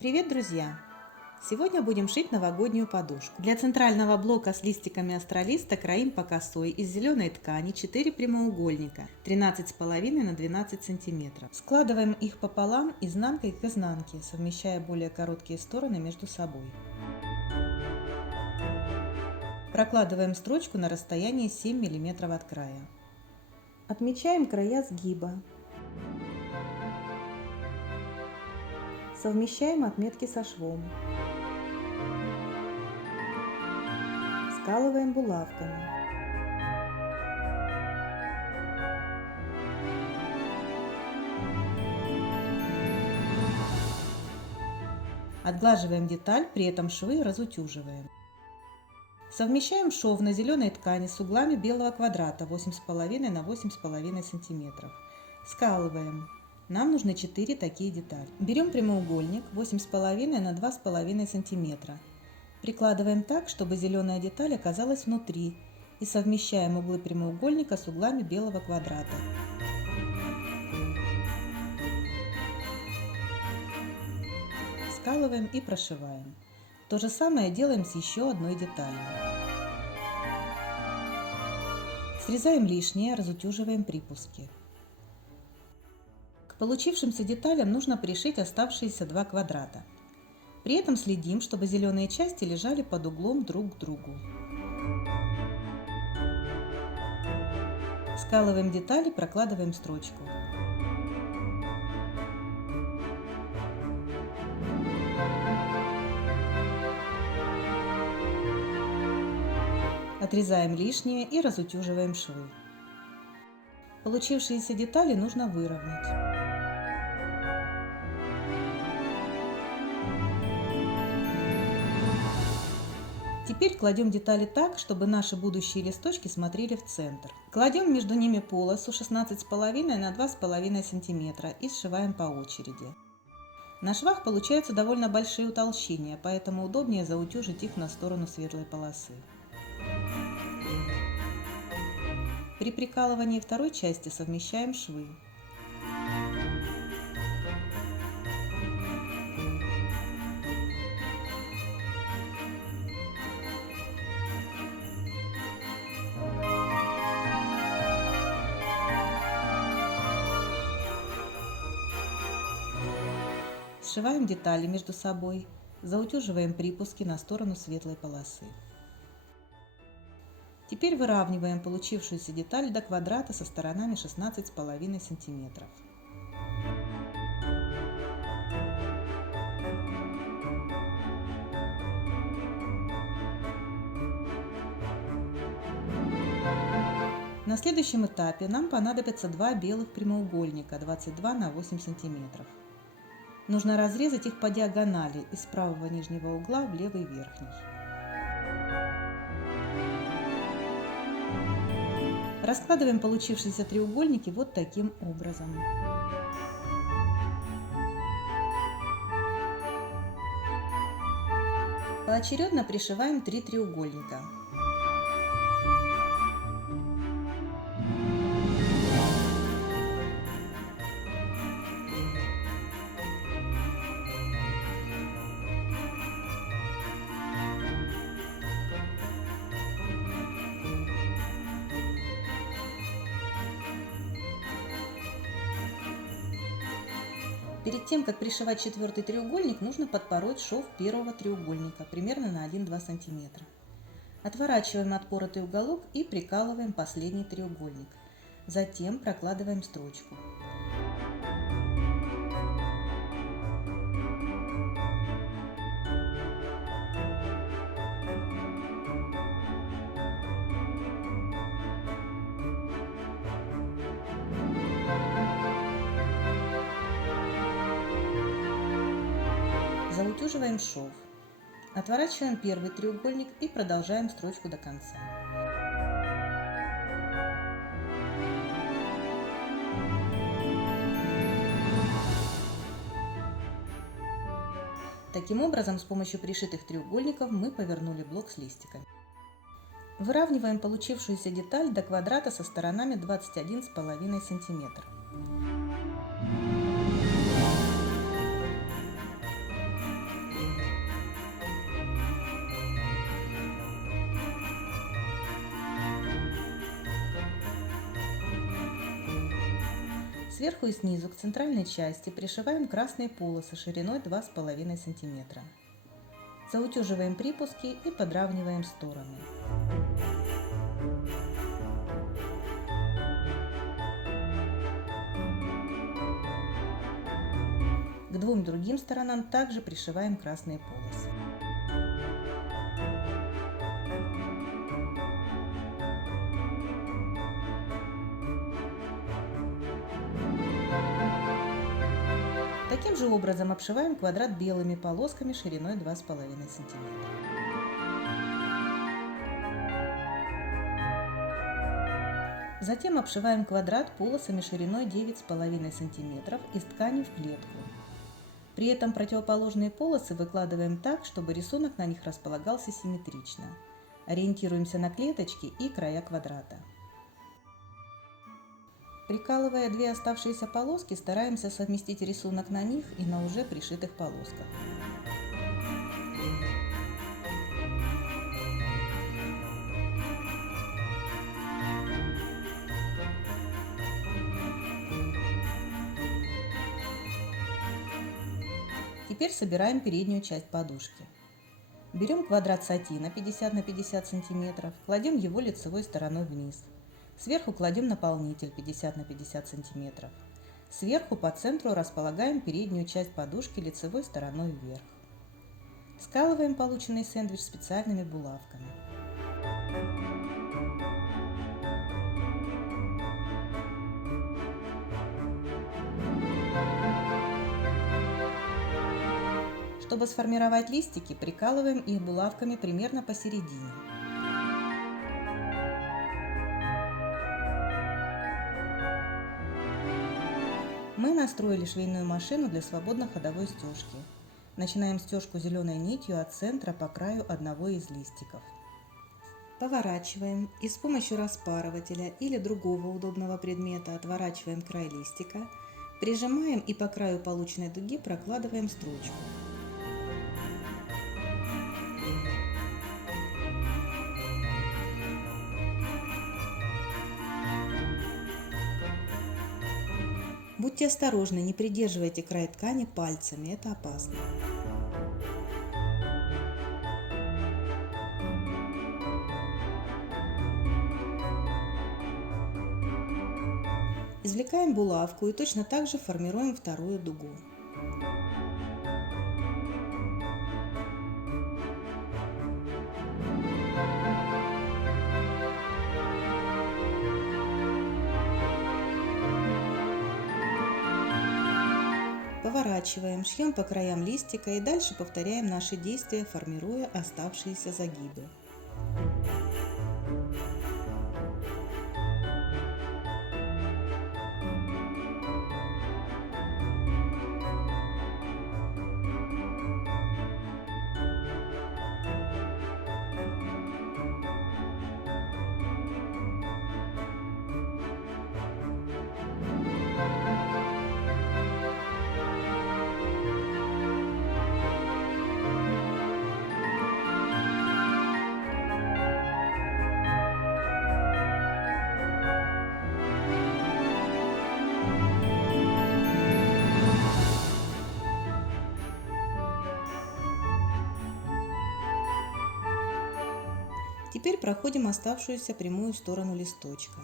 Привет, друзья! Сегодня будем шить новогоднюю подушку. Для центрального блока с листиками астролиста кроим по косой из зеленой ткани 4 прямоугольника 13,5 на 12 сантиметров. Складываем их пополам изнанкой к изнанке, совмещая более короткие стороны между собой. Прокладываем строчку на расстоянии 7 мм от края. Отмечаем края сгиба. Совмещаем отметки со швом. Скалываем булавками. Отглаживаем деталь, при этом швы разутюживаем. Совмещаем шов на зеленой ткани с углами белого квадрата 8,5 на 8,5 см. Скалываем. Нам нужны 4 такие детали. Берем прямоугольник 8,5 на 2,5 см. Прикладываем так, чтобы зеленая деталь оказалась внутри, и совмещаем углы прямоугольника с углами белого квадрата. Скалываем и прошиваем. То же самое делаем с еще одной деталью. Срезаем лишнее, разутюживаем припуски. К получившимся деталям нужно пришить оставшиеся 2 квадрата. При этом следим, чтобы зеленые части лежали под углом друг к другу. Скалываем детали, прокладываем строчку. Отрезаем лишнее и разутюживаем швы. Получившиеся детали нужно выровнять. Теперь кладем детали так, чтобы наши будущие листочки смотрели в центр. Кладем между ними полосу 16,5 на 2,5 см и сшиваем по очереди. На швах получаются довольно большие утолщения, поэтому удобнее заутюжить их на сторону светлой полосы. При прикалывании второй части совмещаем швы. Сшиваем детали между собой, заутюживаем припуски на сторону светлой полосы. Теперь выравниваем получившуюся деталь до квадрата со сторонами 16,5 см. На следующем этапе нам понадобится 2 белых прямоугольника 22 на 8 см. Нужно разрезать их по диагонали из правого нижнего угла в левый верхний. Раскладываем получившиеся треугольники вот таким образом. Поочередно пришиваем 3 треугольника. Перед тем, как пришивать 4-й треугольник, нужно подпороть шов первого треугольника примерно на 1-2 см. Отворачиваем отпоротый уголок и прикалываем последний треугольник. Затем прокладываем строчку. Заутюживаем шов. Отворачиваем первый треугольник и продолжаем строчку до конца. Таким образом, с помощью пришитых треугольников мы повернули блок с листиками. Выравниваем получившуюся деталь до квадрата со сторонами 21,5 см. Сверху и снизу к центральной части пришиваем красные полосы шириной 2,5 см. Заутюживаем припуски и подравниваем стороны. К двум другим сторонам также пришиваем красные полосы. Таким же образом обшиваем квадрат белыми полосками шириной 2,5 см. Затем обшиваем квадрат полосами шириной 9,5 см из ткани в клетку. При этом противоположные полосы выкладываем так, чтобы рисунок на них располагался симметрично. Ориентируемся на клеточки и края квадрата. Прикалывая две оставшиеся полоски, стараемся совместить рисунок на них и на уже пришитых полосках. Теперь собираем переднюю часть подушки. Берем квадрат сатина 50 на 50 см, кладем его лицевой стороной вниз. Сверху кладем наполнитель 50 на 50 см. Сверху по центру располагаем переднюю часть подушки лицевой стороной вверх. Скалываем полученный сэндвич специальными булавками. Чтобы сформировать листики, прикалываем их булавками примерно посередине. Мы настроили швейную машину для свободной ходовой стежки. Начинаем стежку зеленой нитью от центра по краю одного из листиков. Поворачиваем и с помощью распарывателя или другого удобного предмета отворачиваем край листика, прижимаем и по краю полученной дуги прокладываем строчку. Будьте осторожны, не придерживайте край ткани пальцами, это опасно. Извлекаем булавку и точно так же формируем вторую дугу. Поворачиваем, шьем по краям листика и дальше повторяем наши действия, формируя оставшиеся загибы. Теперь проходим оставшуюся прямую сторону листочка.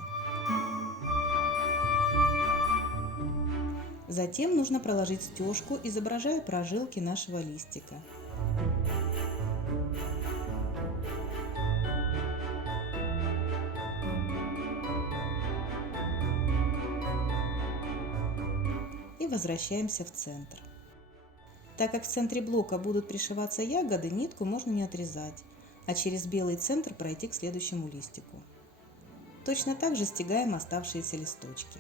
Затем нужно проложить стежку, изображая прожилки нашего листика. И возвращаемся в центр. Так как в центре блока будут пришиваться ягоды, нитку можно не отрезать, а через белый центр пройти к следующему листику. Точно так же стягаем оставшиеся листочки.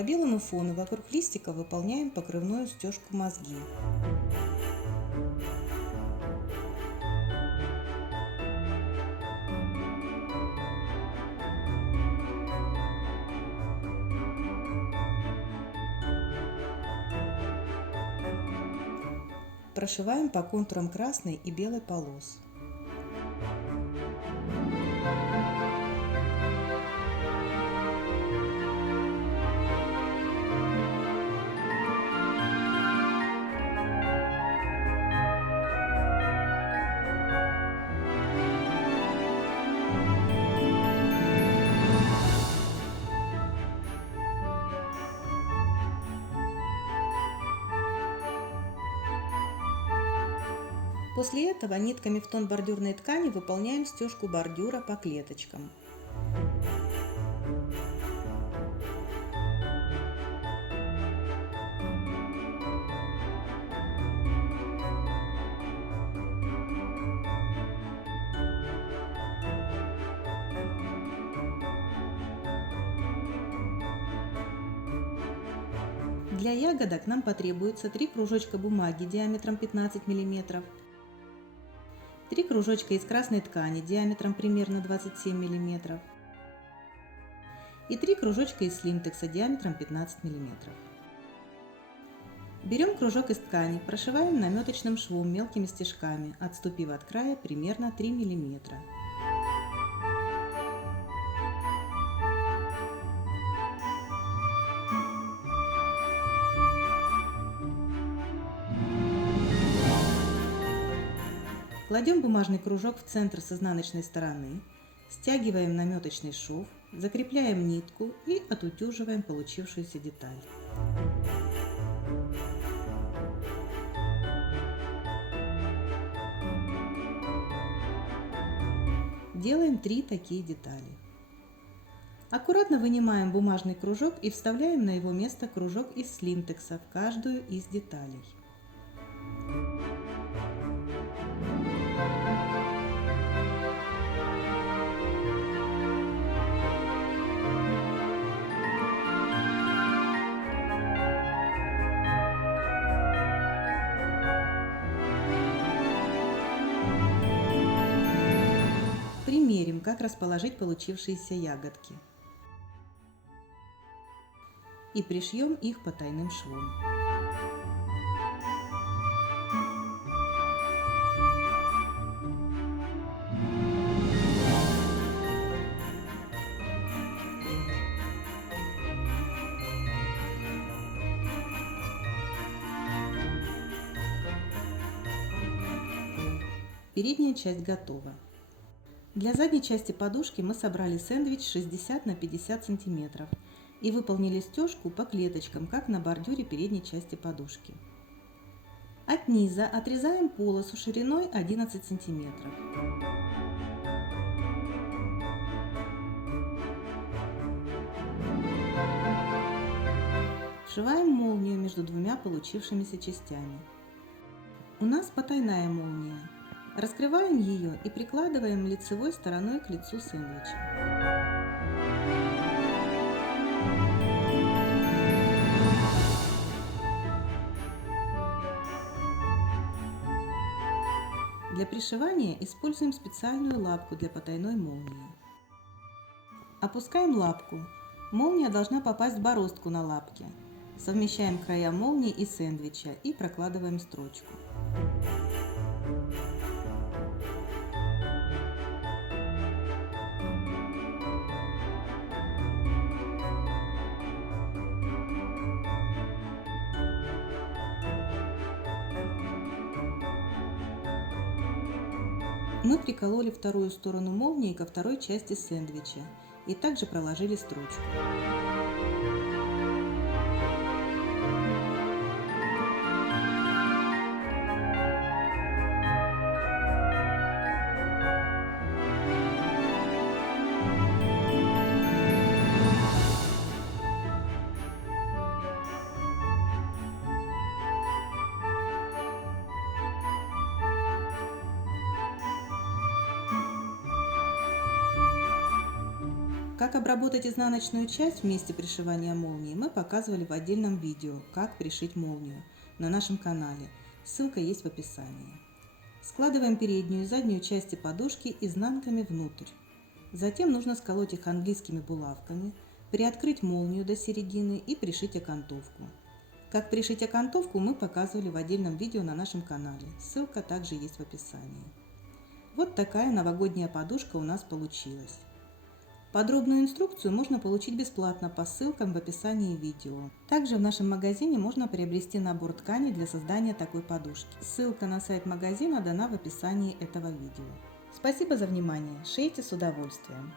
По белому фону вокруг листика выполняем покрывную стежку мозги. Прошиваем по контурам красной и белой полос. После этого нитками в тон бордюрной ткани выполняем стежку бордюра по клеточкам. Для ягодок нам потребуется 3 кружочка бумаги диаметром 15 мм, 3 кружочка из красной ткани диаметром примерно 27 мм и 3 кружочка из слимтекса диаметром 15 мм. Берем кружок из ткани, прошиваем наметочным швом мелкими стежками, отступив от края примерно 3 мм. Кладем бумажный кружок в центр с изнаночной стороны, стягиваем наметочный шов, закрепляем нитку и отутюживаем получившуюся деталь. Делаем 3 такие детали. Аккуратно вынимаем бумажный кружок и вставляем на его место кружок из слимтекса в каждую из деталей. Примерим, как расположить получившиеся ягодки. И пришьем их потайным швом. Передняя часть готова. Для задней части подушки мы собрали сэндвич 60 на 50 см и выполнили стежку по клеточкам, как на бордюре передней части подушки. От низа отрезаем полосу шириной 11 см. Вшиваем молнию между двумя получившимися частями. У нас потайная молния. Раскрываем ее и прикладываем лицевой стороной к лицу сэндвича. Для пришивания используем специальную лапку для потайной молнии. Опускаем лапку. Молния должна попасть в бороздку на лапке. Совмещаем края молнии и сэндвича и прокладываем строчку. Мы прикололи вторую сторону молнии ко второй части сэндвича и также проложили строчку. Как обработать изнаночную часть в месте пришивания молнии, мы показывали в отдельном видео «Как пришить молнию» на нашем канале. Ссылка есть в описании. Складываем переднюю и заднюю части подушки изнанками внутрь. Затем нужно сколоть их английскими булавками, приоткрыть молнию до середины и пришить окантовку. Как пришить окантовку, мы показывали в отдельном видео на нашем канале. Ссылка также есть в описании. Вот такая новогодняя подушка у нас получилась. Подробную инструкцию можно получить бесплатно по ссылкам в описании видео. Также в нашем магазине можно приобрести набор тканей для создания такой подушки. Ссылка на сайт магазина дана в описании этого видео. Спасибо за внимание. Шейте с удовольствием.